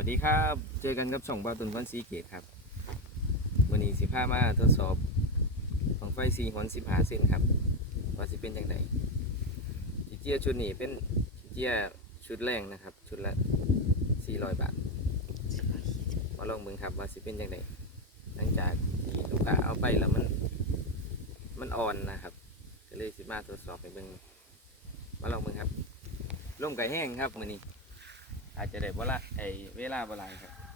วัสดีครับ เจอกันกับช่องบาตุนคอนสีเกตครับ วันนี้สิพามาทดสอบของไฟสีหอนสิบหาเส้นครับ ว่าสิเป็นจังไดจิเจียชุดนี้เป็นจิเจียชุดแรงนะครับ ชุดละ400บาท มาลองเบิ่งครับว่าสิเป็นจังไดหลังจากที่ลูกค้าเอาไปแล้วมัน มันอ่อนนะครับ ก็เลยสิมาทดสอบไปเบิ่งมาลองเบิ่งครับลมไก่แห้งครับมื้อนี้ อาจจะได้เวลาไอเวลาเวลาครับ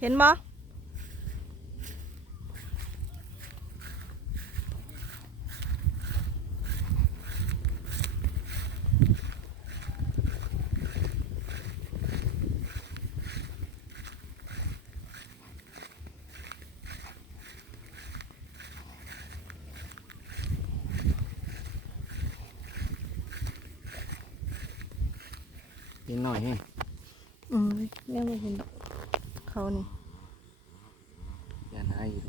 เห็นบ่นิดหน่อยให้อืมเนี่ยไม่เห็นดอก เขานี่อย่าหาอยู่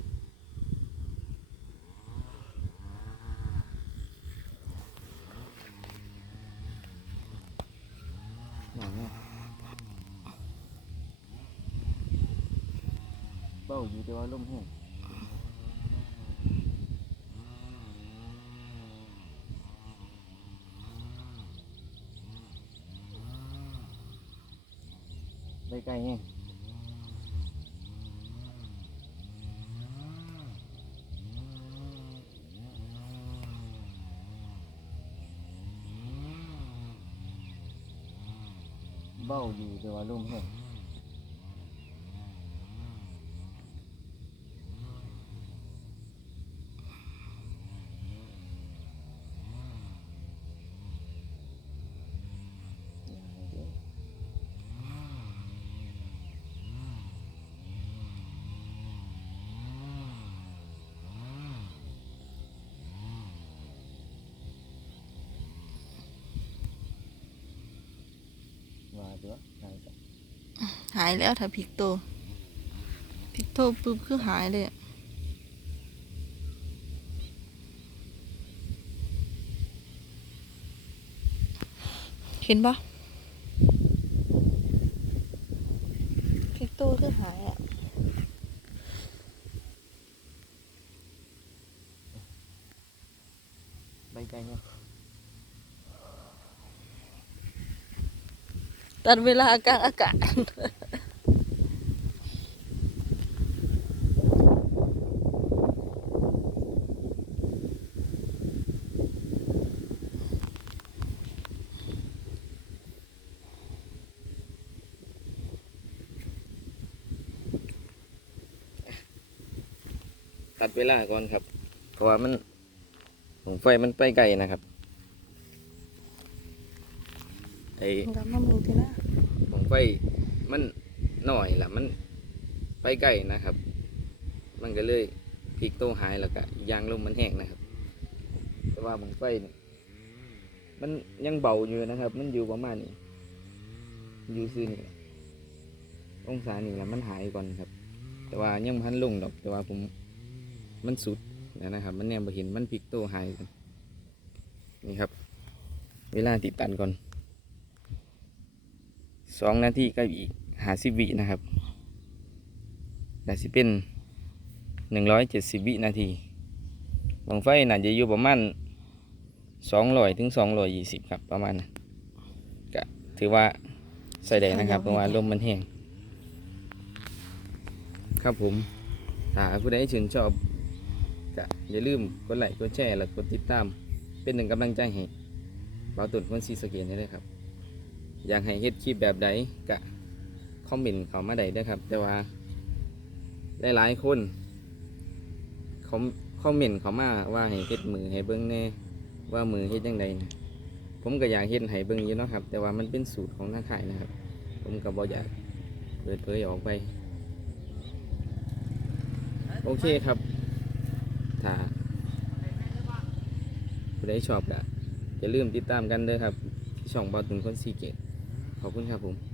หน่อยเนี่ยเบ้าอยู่แต่ว่าลมแห้งได้ใกล้แห้ง เบ้าอยู่แต่ว่าลมแห้ง ว่าเดี๋ยวหายไปหายแล้วถ้าพลิกโตพลิกโตปุ๊บคือหายเลยอะเห็นปะพลิกโตคือหายอะใบไก่เนี่ย ตัดเวลากลางอากาศตัดเวลาก่อนครับ เพราะว่ามันผมไฟมันไปไกลนะครับไอ้กลับมามือทีละผม ไฟมันหน่อยละมันไปไกลนะครับ มันก็เลยพลิกโตหายแล้วก็ยางลมมันแห้งนะครับ แต่ว่าผมไฟมันยังเบาอยู่นะครับ มันอยู่ประมาณนี้อยู่ซื่อนี่องศานี่แหละมันหายก่อนครับ แต่ว่ายังพันลงดอก แต่ว่าผมมันสุดแล้วนะครับ มันแนมบเห็นมันพลิกโตหายนนี่ครับ เวลาติดตันก่อน สองนาทีก็อีกหาสิบวินะครับแต่สิเป็นหนึ่งร้อยเจ็ดสิบวินาทีบังไฟน่าจะอยู่ประมาณสองร้อยถึงสองร้อยยี่สิบครับประมาณนั้นก็ถือว่าใส่ได้นะครับเพราะว่าลมมันแห้งครับผมถ้าผู้ใดชื่นชอบก็อย่าลืมกดไลค์กดแชร์และกดติดตาม เป็นหนึ่งกำลังใจให้บ่าวตุนคนซีสะเกนได้เลยครับ อยากให้เฮ็ดคลิปแบบใดก็คอมเมนต์เขามาได้ด้ครับ แต่ว่าหลายๆคนคอมคคอมเมนต์เขามาว่าให้เฮ็ดมือให้เบิ่งแน่ว่ามือเฮ็ดจังไดนะผมก็อยากเฮ็ดให้เบิ่งอยู่เนาะครับ แต่ว่ามันเป็นสูตรของทางขายนะครับ ผมก็บ่อยากเปิดเผยออกไป โอเคครับถ้าผู้ใดชอบก็อย่าลืมติดตามกันเด้อครับ ช่องบอตุนคนซีเกต ขอบคุณครับผม